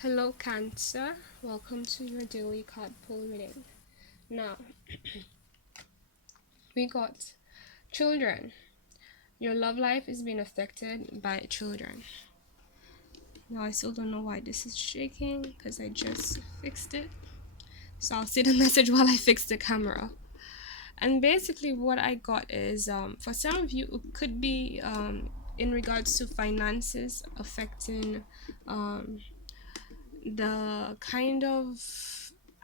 Hello, Cancer. Welcome to your daily card pull reading. Now, we got children. Your love life is being affected by children. Now, I still don't know why this is shaking because I just fixed it. So, I'll see the message while I fix the camera. And basically, what I got is for some of you, it could be in regards to finances affecting um, the kind of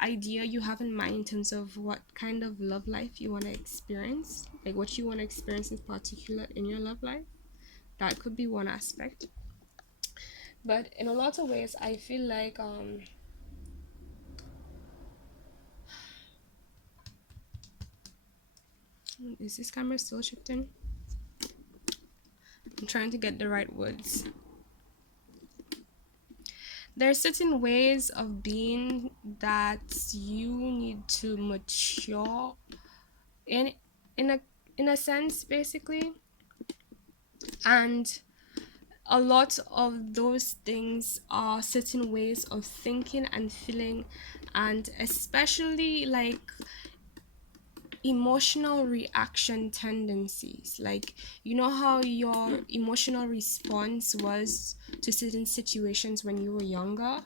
idea you have in mind in terms of what kind of love life you want to experience, like what you want to experience in particular in your love life. That could be one aspect. But in a lot of ways, I feel like is this camera still shifting? I'm trying to get the right words. There are certain ways of being that you need to mature in in a in a sense, basically. And a lot of those things are certain ways of thinking and feeling, and especially like emotional reaction tendencies. Like, you know how your emotional response was to certain situations when you were younger.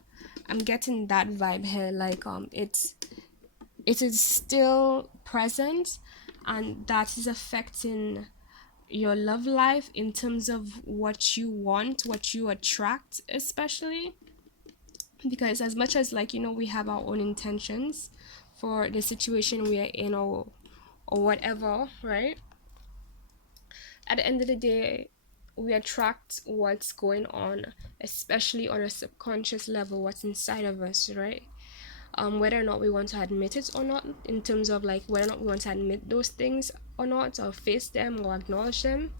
I'm getting that vibe here. Like it is still present, and that is affecting your love life in terms of what you want, what you attract, especially because as much as, like, we have our own intentions for the situation we are in, or whatever, right? At the end of the day, we attract what's going on, especially on a subconscious level, what's inside of us, right? Whether or not we want to admit it or not, in terms of like whether or not we want to admit those things or not, or face them or acknowledge them.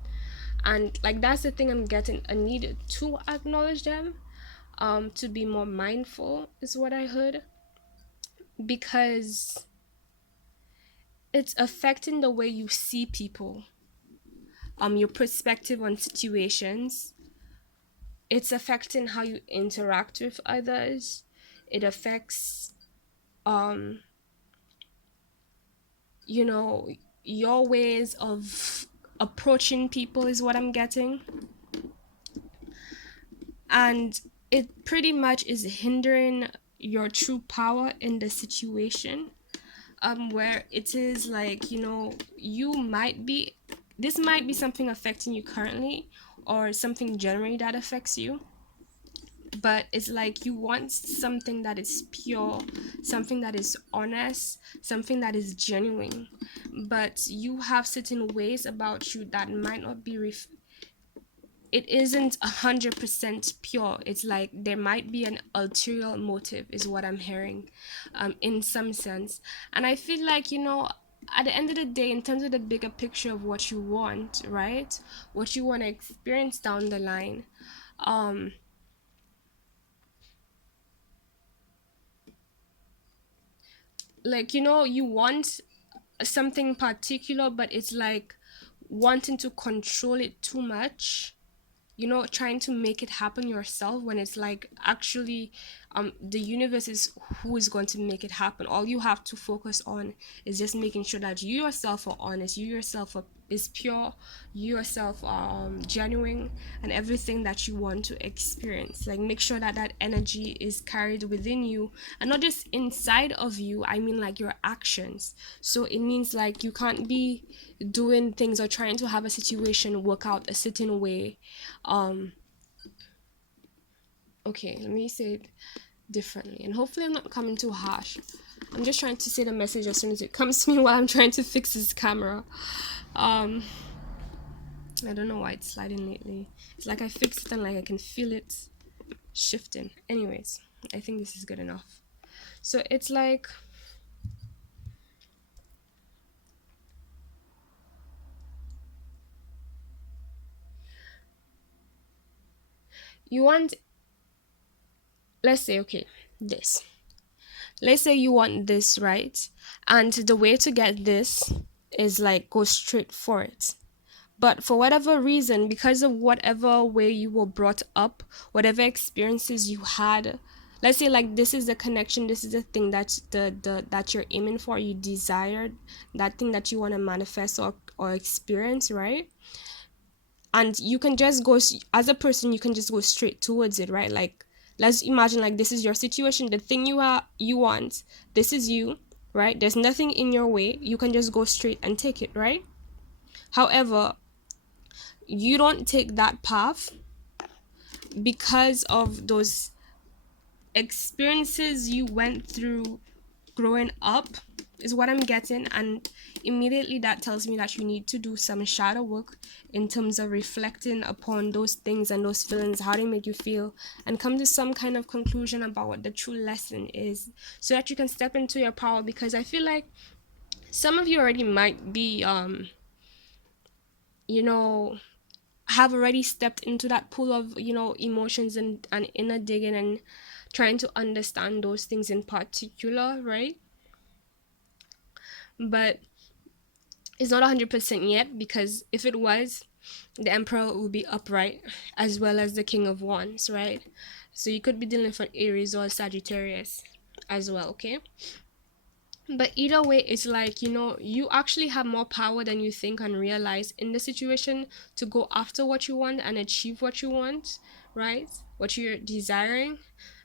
And like that's the thing I'm getting, a need to acknowledge them, to be more mindful is what I heard, because it's affecting the way you see people, your perspective on situations. It's affecting how you interact with others. It affects um you know your ways of approaching people is what I'm getting. And it pretty much is hindering your true power in the situation, where it is like, you might be, this might be something affecting you currently, or something generally that affects you, but it's like you want something that is pure, something that is honest, something that is genuine, but you have certain ways about you that might not be it isn't 100% pure. It's like there might be an ulterior motive is what I'm hearing, in some sense. And I feel like, at the end of the day, in terms of the bigger picture of what you want, right, what you want to experience down the line, um like, you want something particular, but it's like wanting to control it too much, trying to make it happen yourself, when it's like actually the universe is who is going to make it happen. All you have to focus on is just making sure that you yourself are honest, you yourself is pure, you yourself are genuine, and everything that you want to experience, like, make sure that that energy is carried within you, and not just inside of you. I mean, like, your actions. So it means like you can't be doing things or trying to have a situation work out a certain way. um okay, let me say it differently, and hopefully I'm not coming too harsh. I'm just trying to say the message as soon as it comes to me while I'm trying to fix this camera. um I don't know why it's sliding lately. It's like I fixed it and like I can feel it shifting. Anyways, I think this is good enough. So it's like you want, let's say, okay, this, let's say you want this, right? And the way to get this is like go straight for it. But for whatever reason, because of whatever way you were brought up, whatever experiences you had, let's say like this is the connection, this is the thing that's the that you're aiming for, you desired that thing that you want to manifest or experience, right? And you can just go as a person, you can just go straight towards it, right? Like let's imagine like this is your situation, the thing you want, this is you, right? There's nothing in your way, you can just go straight and take it, right? However, you don't take that path because of those experiences you went through growing up, is what I'm getting. And immediately that tells me that you need to do some shadow work in terms of reflecting upon those things and those feelings, how they make you feel, and come to some kind of conclusion about what the true lesson is, so that you can step into your power. Because I feel like some of you already might be you know have already stepped into that pool of emotions and inner digging and trying to understand those things in particular, right? But it's not 100% yet, because if it was, the emperor will be upright as well as the king of wands, right? So you could be dealing with Aries or Sagittarius as well, okay? But either way, it's like, you actually have more power than you think and realize in the situation, to go after what you want and achieve what you want, right? What you're desiring.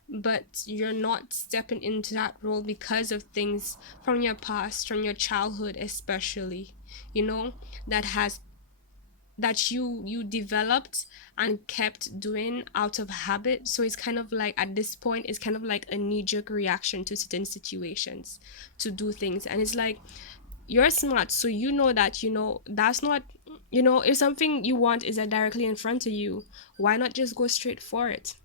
But you're not stepping into that role because of things from your past, from your childhood especially, that has that you developed and kept doing out of habit. So it's kind of like, at this point, it's kind of like a knee-jerk reaction to certain situations, to do things. And it's like, you're smart, so that that's not, if something you want is directly in front of you, why not just go straight for it?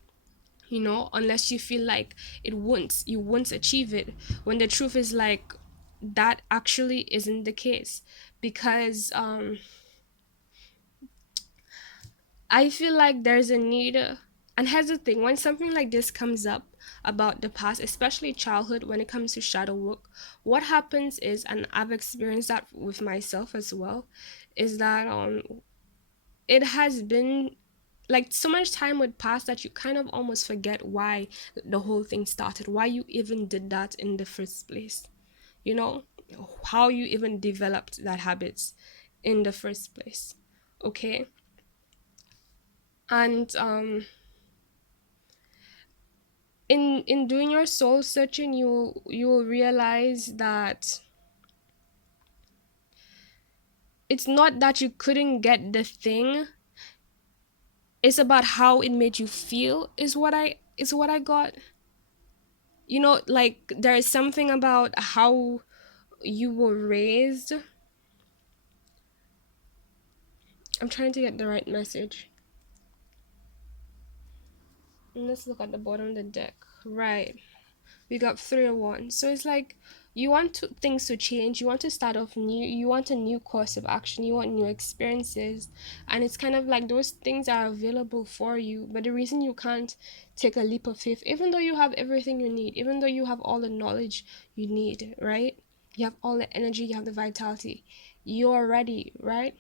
Unless you feel like you won't achieve it, when the truth is like, that actually isn't the case. Because I feel like there's a need. And here's the thing, when something like this comes up about the past, especially childhood, when it comes to shadow work, what happens is, and I've experienced that with myself as well, is that it has been like, so much time would pass that you kind of almost forget why the whole thing started, why you even did that in the first place, you know, how you even developed that habits in the first place. Okay. And in doing your soul searching, you will realize that it's not that you couldn't get the thing, it's about how it made you feel, is what I got. Like, there is something about how you were raised. I'm trying to get the right message. Let's look at the bottom of the deck. Right. We got 3 of Wands. So it's like, you want things to change, you want to start off new, you want a new course of action, you want new experiences. And it's kind of like, those things are available for you, but the reason you can't take a leap of faith, even though you have everything you need, even though you have all the knowledge you need, right? You have all the energy, you have the vitality, you're ready, right?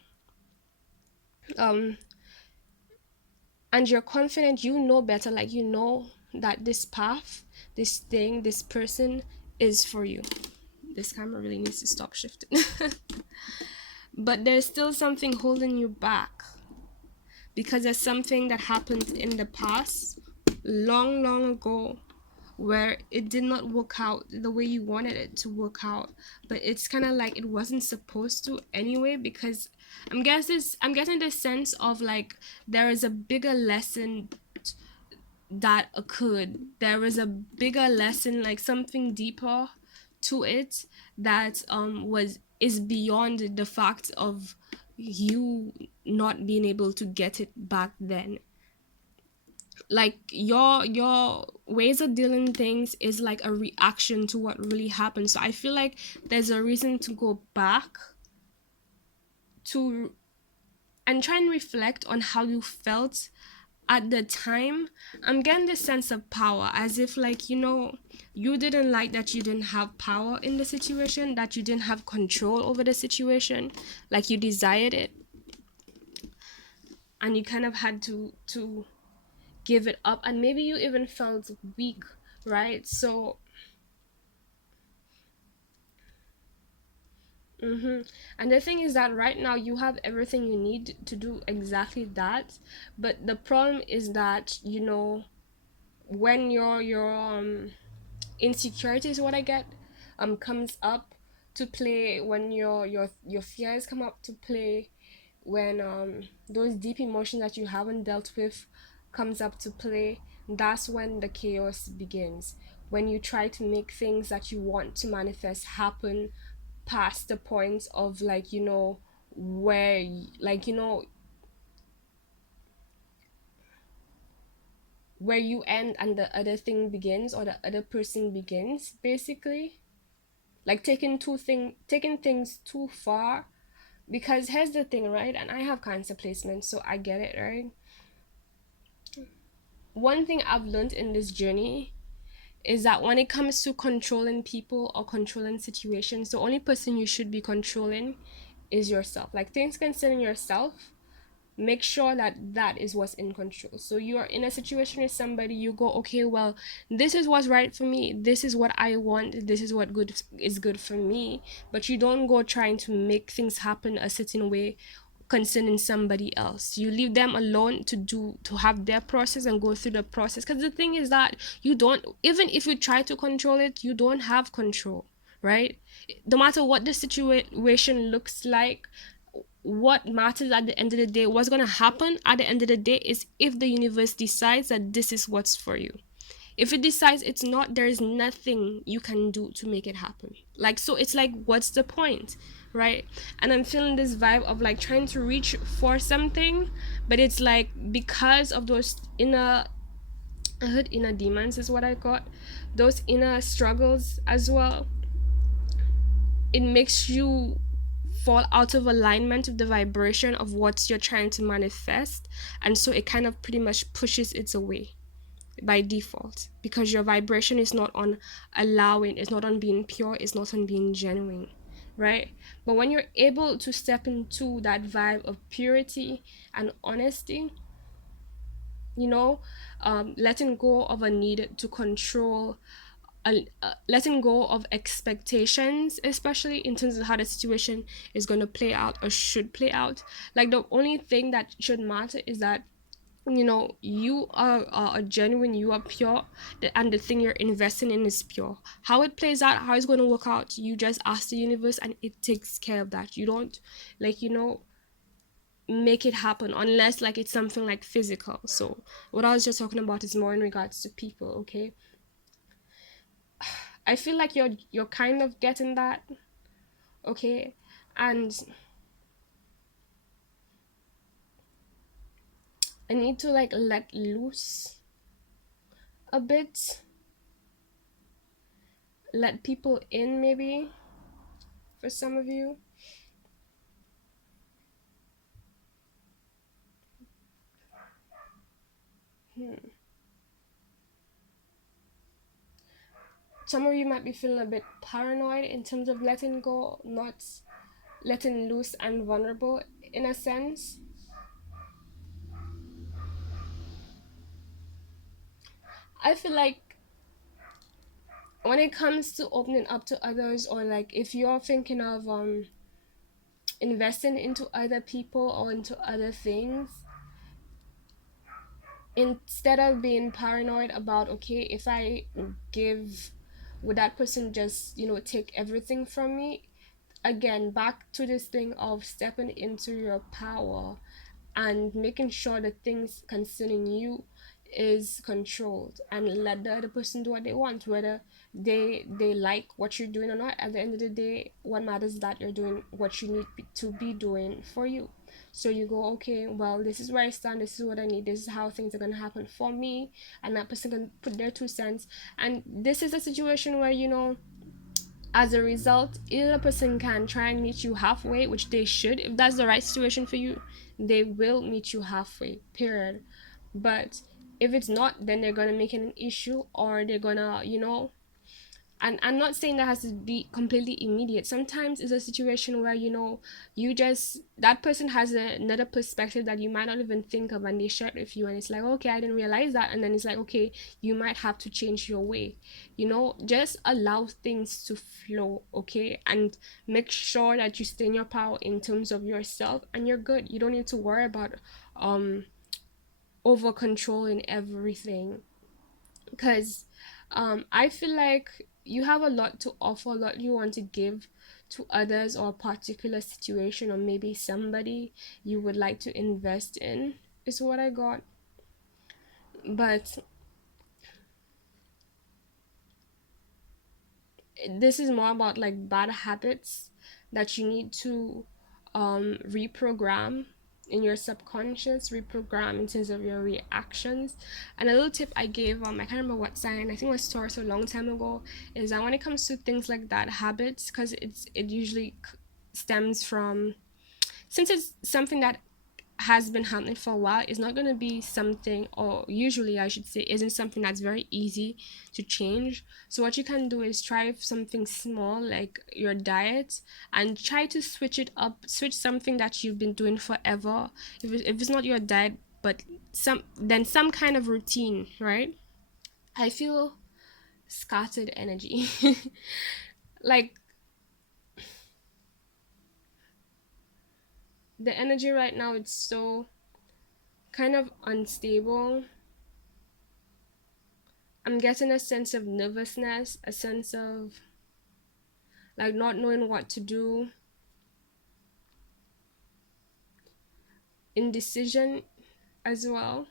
um and you're confident, better, like, that this path, this thing, this person is for you. This camera really needs to stop shifting. But there's still something holding you back, because there's something that happened in the past, long, long ago, where it did not work out the way you wanted it to work out. But it's kind of like, it wasn't supposed to anyway, because I'm getting this sense of like, there is a bigger lesson that occurred. There was a bigger lesson, like something deeper to it, that was is beyond the fact of you not being able to get it back then. Like, your ways of dealing things is like a reaction to what really happened. So I feel like there's a reason to go back to and try and reflect on how you felt at the time. I'm getting this sense of power, as if like, you didn't like that you didn't have power in the situation, that you didn't have control over the situation, like you desired it, and you kind of had to give it up. And maybe you even felt weak, right? So mm-hmm. And the thing is that right now you have everything you need to do exactly that, but the problem is that, you know, when your insecurity is what I get comes up to play, when your fears come up to play, when those deep emotions that you haven't dealt with comes up to play, that's when the chaos begins. When you try to make things that you want to manifest happen past the point of, like, you know, where like, you know, where you end and the other thing begins, or the other person begins, basically. Like taking things too far. Because here's the thing, right? And I have cancer placement, so I get it, right? One thing I've learned in this journey is that when it comes to controlling people or controlling situations, the only person you should be controlling is yourself. Like, things concerning yourself, make sure that that is what's in control. So you're in a situation with somebody, you go, okay, well, this is what's right for me, this is what I want, this is what good is good for me. But you don't go trying to make things happen a certain way concerning somebody else. You leave them alone to have their process and go through the process. Because the thing is that you don't, even if you try to control it, you don't have control, right? No matter what the situation looks like, what matters at the end of the day, what's going to happen at the end of the day, is if the universe decides that this is what's for you. If it decides it's not, there's nothing you can do to make it happen. Like, so it's like, what's the point, right? And I'm feeling this vibe of like trying to reach for something, but it's like, because of those inner, I heard inner demons is what I got, those inner struggles as well, it makes you fall out of alignment with the vibration of what you're trying to manifest. And so it kind of pretty much pushes it away by default, because your vibration is not on allowing, it's not on being pure, it's not on being genuine, right? But when you're able to step into that vibe of purity and honesty, you know, letting go of a need to control, letting go of expectations, especially in terms of how the situation is going to play out or should play out. Like, the only thing that should matter is that, you know, you are a genuine, you are pure, and the thing you're investing in is pure. How it plays out, how it's going to work out, you just ask the universe and it takes care of that. You don't, like, you know, make it happen unless like it's something like physical. So what I was just talking about is more in regards to people, okay? I feel like you're kind of getting that, okay? And I need to like let loose a bit, let people in maybe, for some of you. Some of you might be feeling a bit paranoid in terms of letting go, not letting loose, and vulnerable in a sense. I feel like when it comes to opening up to others, or like if you're thinking of investing into other people or into other things, instead of being paranoid about, okay, if I give, would that person just, you know, take everything from me? Again, back to this thing of stepping into your power and making sure the things concerning you is controlled, and let the other person do what they want, whether they like what you're doing or not. At the end of the day, what matters is that you're doing what you need to be doing for you. So you go, okay, well, this is where I stand, this is what I need, this is how things are going to happen for me, and that person can put their 2 cents. And this is a situation where, you know, as a result, either person can try and meet you halfway, which they should. If that's the right situation for you, they will meet you halfway, period. But if it's not, then they're gonna make it an issue, or they're gonna, you know, And I'm not saying that has to be completely immediate. Sometimes it's a situation where, you just, that person has another perspective that you might not even think of, and they share it with you, and it's like, okay, I didn't realize that. And then it's like, okay, you might have to change your way. Just allow things to flow, okay? And make sure that you stay in your power in terms of yourself, and you're good. You don't need to worry about um over controlling everything, because I feel like you have a lot to offer, a lot you want to give to others, or a particular situation, or maybe somebody you would like to invest in, is what I got. But this is more about like bad habits that you need to reprogram in your subconscious, reprogram in terms of your reactions. And a little tip I gave, I can't remember what sign, I think it was Taurus a long time ago, is that when it comes to things like that, habits, because it usually stems from, since it's something that has been happening for a while, is not going to be something, or usually I should say, isn't something that's very easy to change. So what you can do is try something small like your diet, and try to switch it up, switch something that you've been doing forever. If it's not your diet, but some kind of routine, right? I feel scattered energy. Like, the energy right now, it's so kind of unstable. I'm getting a sense of nervousness, a sense of like not knowing what to do, indecision as well.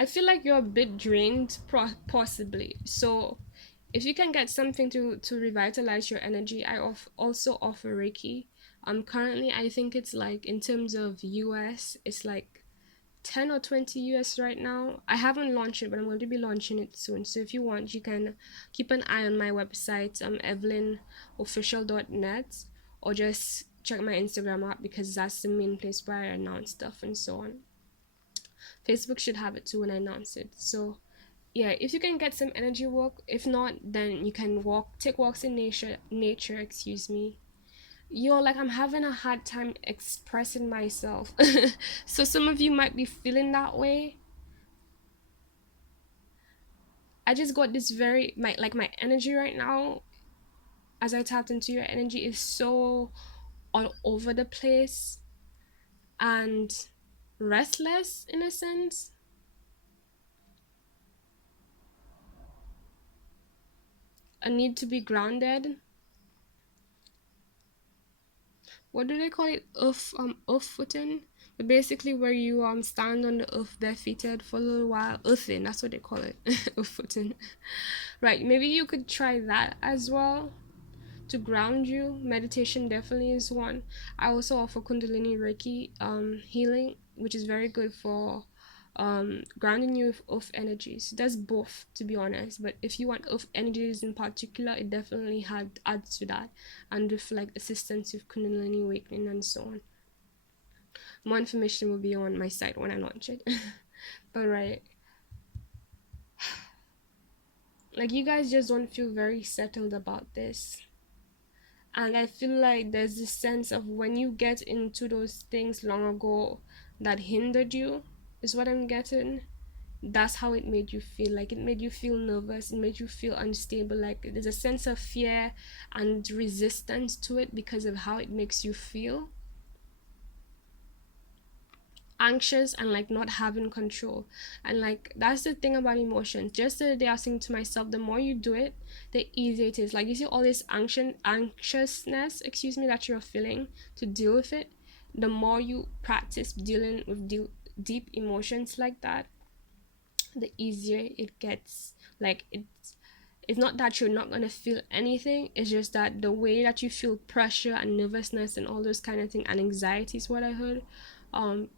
I feel like you're a bit drained, possibly. So, if you can get something to revitalize your energy, also offer Reiki. Currently, I think it's like, in terms of US, it's like 10 or 20 US right now. I haven't launched it, but I'm going to be launching it soon. So if you want, you can keep an eye on my website, evelynofficial.net, or just check my Instagram out, because that's the main place where I announce stuff and so on. Facebook should have it too when I announce it. So yeah, if you can get some energy walk, if not, then you can take walks in nature, excuse me. Like, I'm having a hard time expressing myself. So some of you might be feeling that way. I just got this very, my energy right now, as I tapped into your energy, is so all over the place and restless in a sense. A need to be grounded. What do they call it? Earth footing. But basically, where you stand on the earth barefooted for a little while. Earthing, that's what they call it. Earth footing. Right. Maybe you could try that as well to ground you. Meditation definitely is one. I also offer Kundalini Reiki healing, which is very good for grounding you with earth energies. It does both, to be honest, but if you want earth energies in particular, it definitely adds to that, and with like assistance with Kundalini awakening and so on. More information will be on my site when I launch it. But right, like, you guys just don't feel very settled about this. And I feel like there's this sense of, when you get into those things long ago that hindered you, is what I'm getting. That's how it made you feel. Like, it made you feel nervous, it made you feel unstable. Like, there's a sense of fear and resistance to it because of how it makes you feel anxious, and like not having control. And like, that's the thing about emotions. Just the other day I was thinking to myself, the more you do it, the easier it is. Like, you see all this anxiousness, excuse me, that you're feeling, to deal with it, the more you practice dealing with deep emotions like that, the easier it gets. Like, it's not that you're not gonna feel anything, it's just that the way that you feel pressure and nervousness and all those kind of things, and anxiety is what I heard, um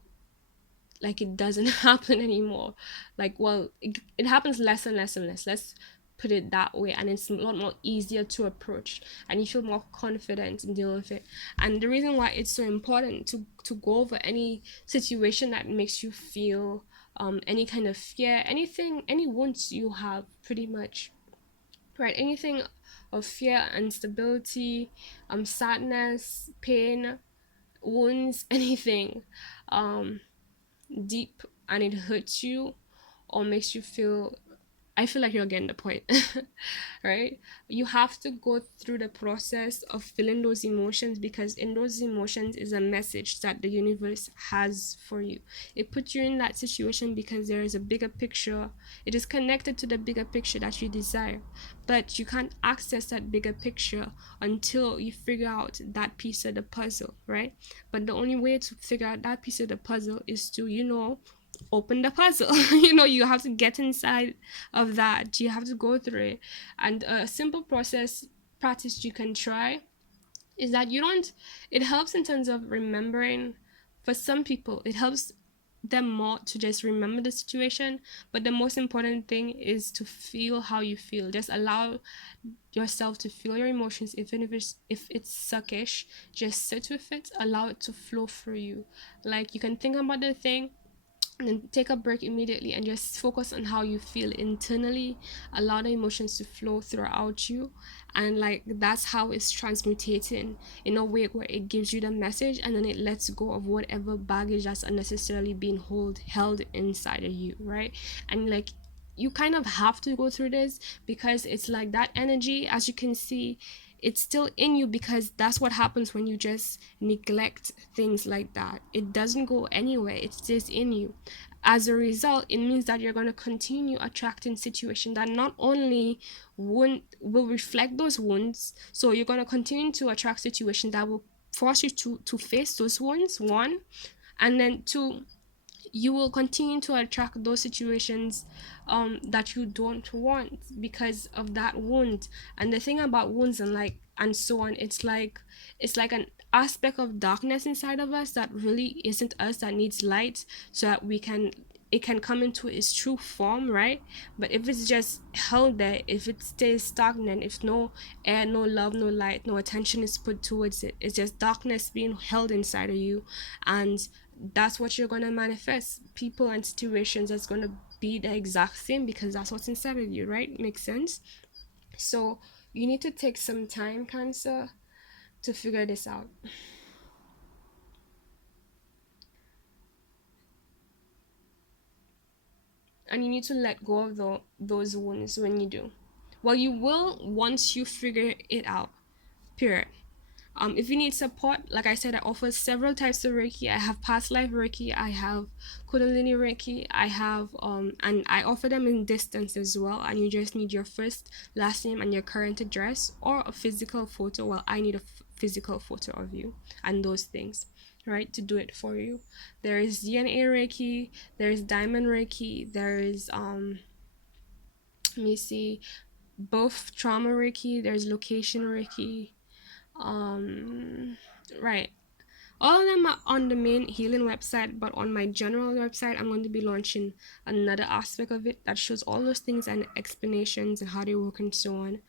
like, it doesn't happen anymore. Like, well, it happens less and less and less. Let's put it that way, and it's a lot more easier to approach, and you feel more confident in dealing with it. And the reason why it's so important to go over any situation that makes you feel any kind of fear, anything, any wounds you have, pretty much, right? Anything of fear, instability, sadness, pain, wounds, anything um deep, and it hurts you or makes you feel, I feel like you're getting the point, right? You have to go through the process of feeling those emotions, because in those emotions is a message that the universe has for you. It puts you in that situation because there is a bigger picture. It is connected to the bigger picture that you desire, but you can't access that bigger picture until you figure out that piece of the puzzle, right? But the only way to figure out that piece of the puzzle is to, open the puzzle. You have to get inside of that. You have to go through it. And a simple practice you can try is that you don't, it helps in terms of remembering. For some people, it helps them more to just remember the situation, but the most important thing is to feel how you feel. Just allow yourself to feel your emotions. Even if it's suckish, just sit with it, allow it to flow through you. Like, you can think about the thing and then take a break immediately and just focus on how you feel internally. Allow the emotions to flow throughout you, and like that's how it's transmutating in a way where it gives you the message, and then it lets go of whatever baggage that's unnecessarily being held inside of you, right? And like, you kind of have to go through this, because it's like that energy, as you can see, it's still in you, because that's what happens when you just neglect things like that. It doesn't go anywhere, it stays in you. As a result, it means that you're going to continue attracting situations that not only will reflect those wounds, so you're going to continue to attract situations that will force you to face those wounds, one, and then two, you will continue to attract those situations that you don't want because of that wound. And the thing about wounds and like and so on, it's like an aspect of darkness inside of us that really isn't us, that needs light, so that it can come into its true form, right? But if it's just held there, if it stays stagnant, if no air, no love, no light, no attention is put towards it, it's just darkness being held inside of you. And that's what you're going to manifest. People and situations that's going to be the exact same, because that's what's inside of you, right? Makes sense. So you need to take some time, Cancer, to figure this out. And you need to let go of those wounds when you do. Well, you will once you figure it out, period. If you need support, like I said, I offer several types of Reiki. I have past life Reiki, I have Kundalini Reiki, I have and I offer them in distance as well. And you just need your first, last name, and your current address, or a physical photo. Well, I need a physical photo of you and those things, right, to do it for you. There is DNA Reiki, there is Diamond Reiki, there is let me see, both trauma Reiki, there's location Reiki, um right, all of them are on the main healing website, but on my general website I'm going to be launching another aspect of it that shows all those things and explanations and how they work and so on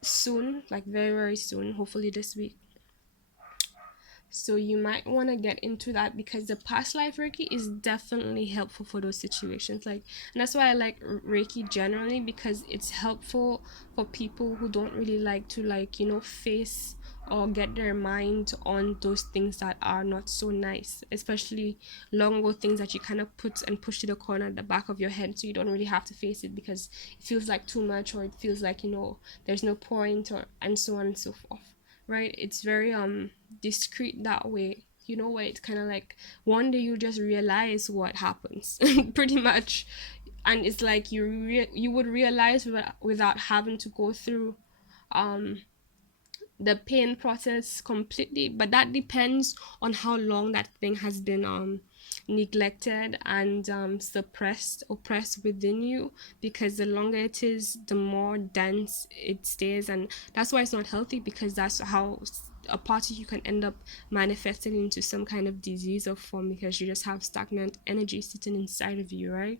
soon, like very very soon, hopefully this week. So you might want to get into that, because the past life Reiki is definitely helpful for those situations. Like, and that's why I like Reiki generally, because it's helpful for people who don't really like to, like, face or get their mind on those things that are not so nice, especially long ago things that you kind of put and push to the corner at the back of your head, so you don't really have to face it because it feels like too much, or it feels like, there's no point, or and so on and so forth, right? It's very discreet that way, where it's kind of like one day you just realize what happens pretty much. And it's like you would realize without having to go through um the pain process completely. But that depends on how long that thing has been neglected and oppressed within you, because the longer it is, the more dense it stays. And that's why it's not healthy, because that's how a part of you can end up manifesting into some kind of disease or form, because you just have stagnant energy sitting inside of you, right?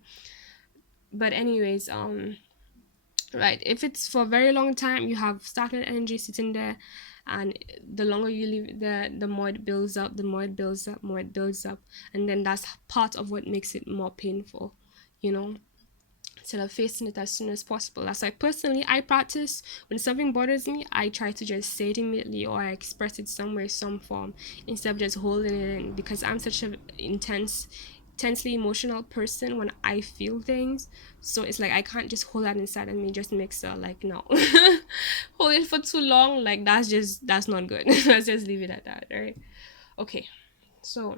But anyways, right? If it's for a very long time, you have stagnant energy sitting there, and the longer you leave it there, the more it builds up, the more it builds up, more it builds up, and then that's part of what makes it more painful, you know. Instead of facing it as soon as possible. That's like personally, I practice when something bothers me, I try to just say it immediately, or I express it somewhere, some form, instead of just holding it in, because I'm such an intensely emotional person when I feel things. So it's like I can't just hold that inside of me, just mix it like no. Hold it for too long, like that's not good. Let's just leave it at that, right? Okay. So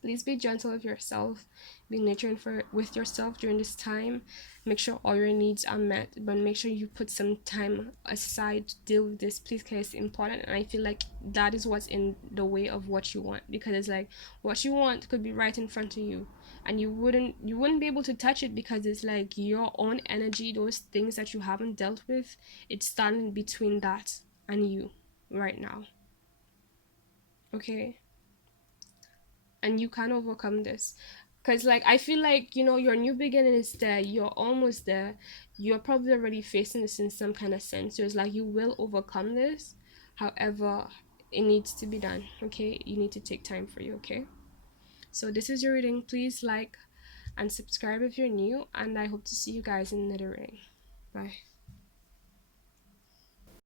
please be gentle with yourself. Be nurturing for with yourself during this time. Make sure all your needs are met, but make sure you put some time aside to deal with this. Please, because it's important. And I feel like that is what's in the way of what you want, because it's like what you want could be right in front of you, and you wouldn't be able to touch it because it's like your own energy, those things that you haven't dealt with. It's standing between that and you right now. Okay, and you can overcome this, because like I feel like, your new beginning is there, you're almost there, you're probably already facing this in some kind of sense, so it's like you will overcome this. However, it needs to be done. Okay, you need to take time for you. Okay, so this is your reading. Please like and subscribe if you're new, and I hope to see you guys in another reading. Bye.